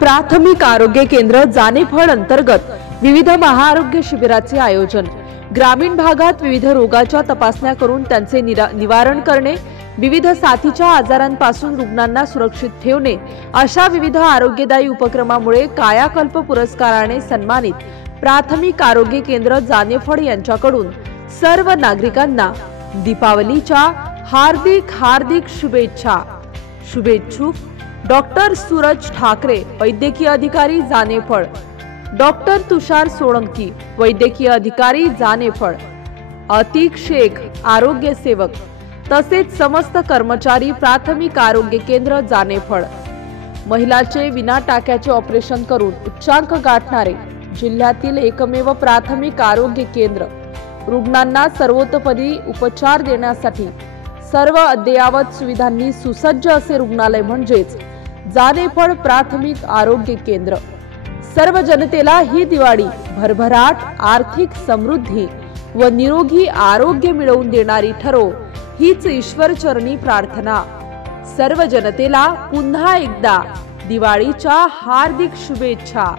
प्राथमिक आरोग्य केंद्र जानेफळ अंतर्गत विविध महाआरोग्य शिबिराचे आयोजन। ग्रामीण भागात विविध रोगाच्या तपासण्या करून त्यांचे निवारण करणे, विविध साथीच्या आजारांपासून रुग्णांना सुरक्षित ठेवणे अशा विविध आरोग्यदायी उपक्रमामुळे कायाकल्प पुरस्काराने सन्मानित प्राथमिक आरोग्य केंद्र जानेफळ यांच्याकडून सर्व नागरिकांना दीपावलीच्या हार्दिक शुभेच्छा। शुभेच्छुक डॉक्टर सूरज ठाकरे, वैद्यकीय अधिकारी जानेफळ, डॉक्टर तुषार सोळंकी, वैद्यकीय अधिकारी जानेफळ, अतिक शेख, आरोग्य सेवक, तसेच समस्त कर्मचारी प्राथमिक आरोग्य केंद्र जानेफळ। महिलाचे विना टाक्याचे ऑपरेशन करून उच्चांक गाठणारे जिल्ह्यातील एकमेव प्राथमिक आरोग्य केंद्र, रुग्णांना सर्वतोपरी उपचार देण्यासाठी सर्व अद्ययावत सुविधांनी सुसज्ज असे रुग्णालय म्हणजेच जानेफळ प्राथमिक आरोग्य केंद्र। सर्व जनतेला ही दिवाळी भरभराट, आर्थिक समृद्धी व निरोगी आरोग्य मिळवून देणारी ठरो हीच ईश्वरचरणी प्रार्थना। सर्व जनतेला पुन्हा एकदा दिवाळीच्या हार्दिक शुभेच्छा।